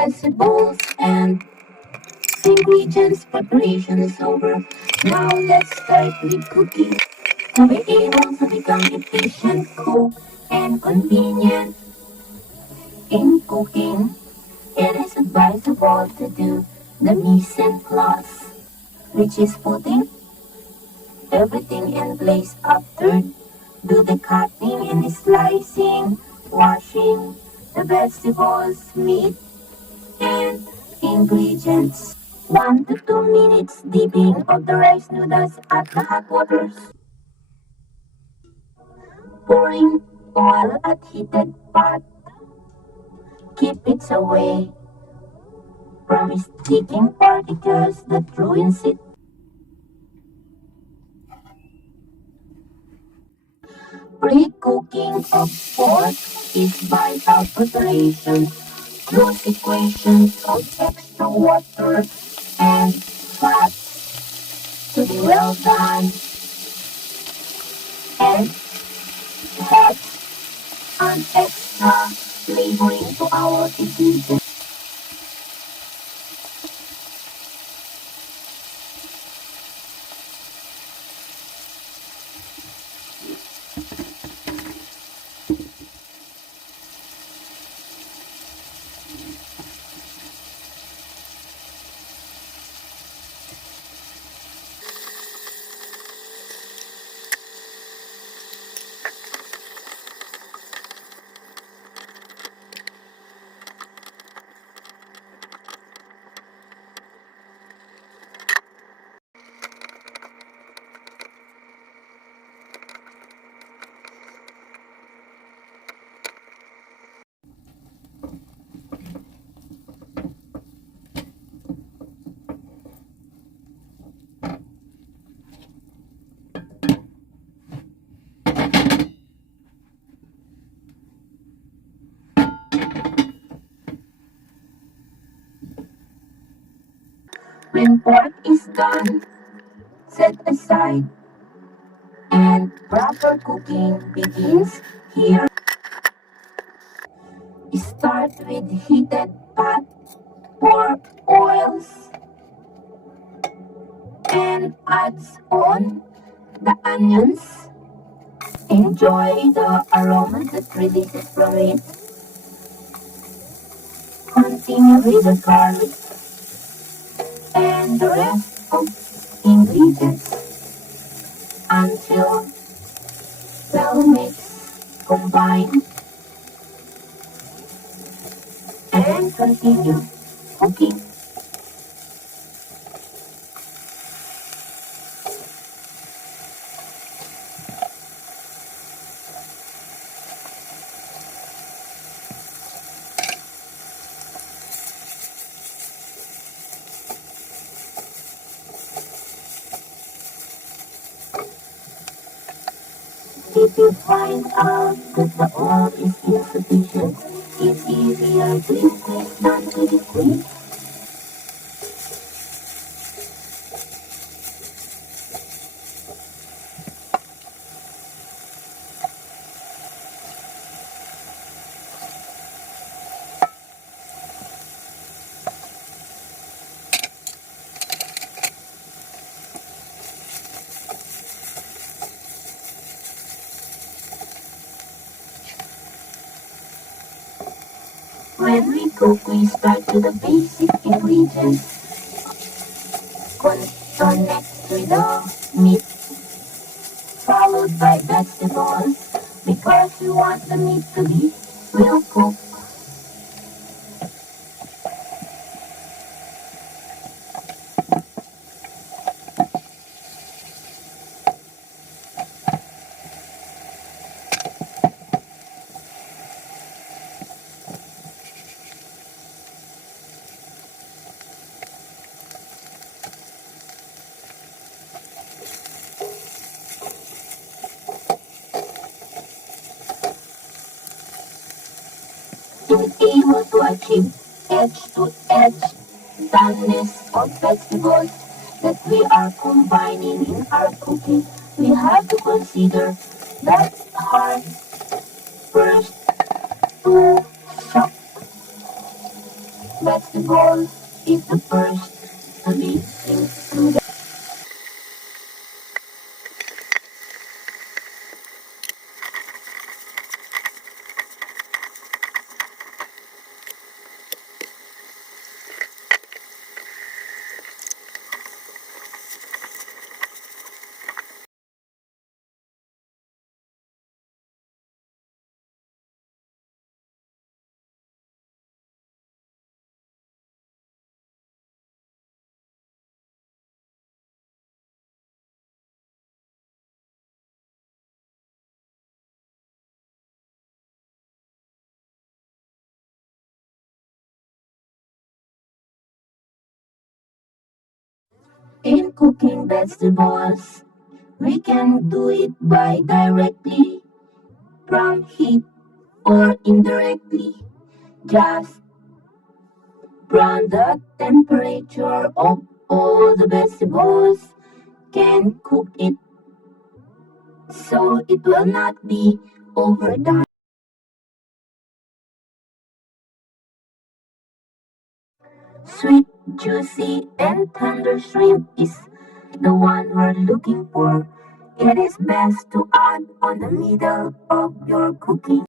vegetables and ingredients. Preparation is over. Now let's start with cooking. To be able to become efficient, cook, and convenient in cooking, it is advisable to do the mise en place, which is putting everything in place after do the cutting and slicing, washing the vegetables, meat, and ingredients. 1 to 2 minutes dipping of the rice noodles at the hot waters. Pouring oil at heated pot. Keep it away from sticking particles that ruins it. Pre-cooking of pork is vital preparation. Close equations of extra water and fat to be well done and adds an extra flavoring to our ingredients. When pork is done, set aside and proper cooking begins here. Start with heated pot, pour oils, and adds on the onions. Enjoy the aroma that releases from it. Continue with the garlic and the rest of ingredients until well mixed, combine, and continue cooking. If you find out that the oil is insufficient, it's easier to increase than to decrease. When we cook, we start with the basic ingredients. Connect with the meat, followed by vegetables, because we want the meat to be well cooked. To be able to achieve edge-to-edge doneness of vegetables that we are combining in our cooking, we have to consider that hard first to chop vegetable is the first to be included. In cooking vegetables, we can do it by directly from heat or indirectly. Just from the temperature of all the vegetables can cook it so it will not be overdone. Sweet, juicy, and tender shrimp is the one we're looking for. It is best to add on the middle of your cooking.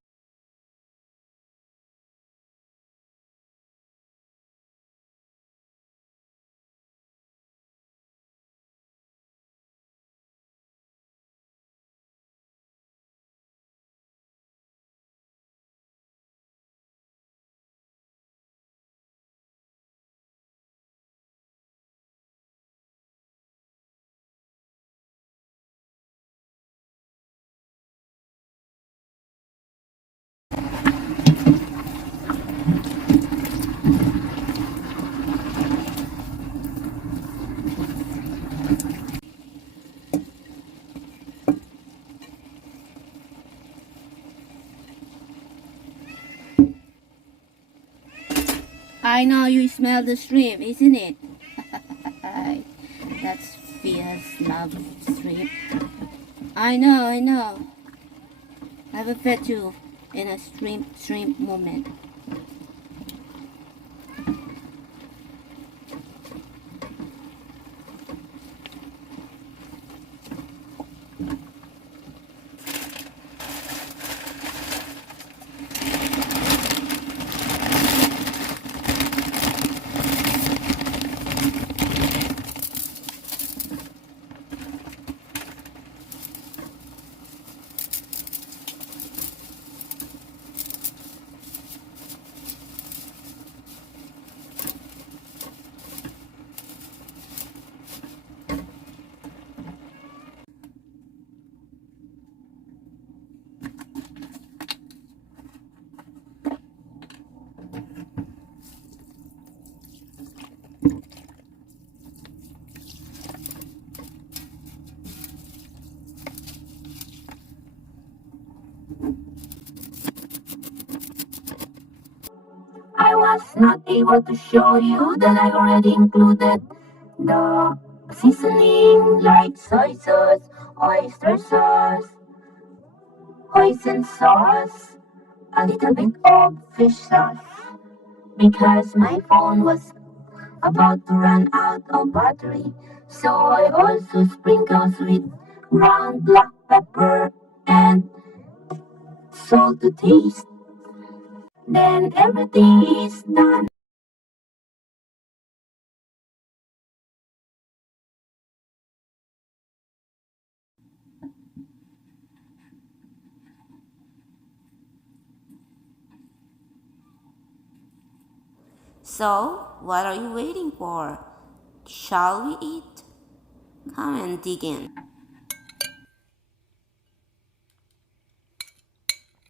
I know you smell the shrimp, isn't it? That's fierce love shrimp. I know, I know. I will fed you in a shrimp moment. I was not able to show you that I already included the seasoning like soy sauce, oyster sauce, hoisin sauce, a little bit of fish sauce because my phone was about to run out of battery. So I also sprinkles with ground black pepper and salt to taste. Then everything is done. So, what are you waiting for? Shall we eat? Come and dig in.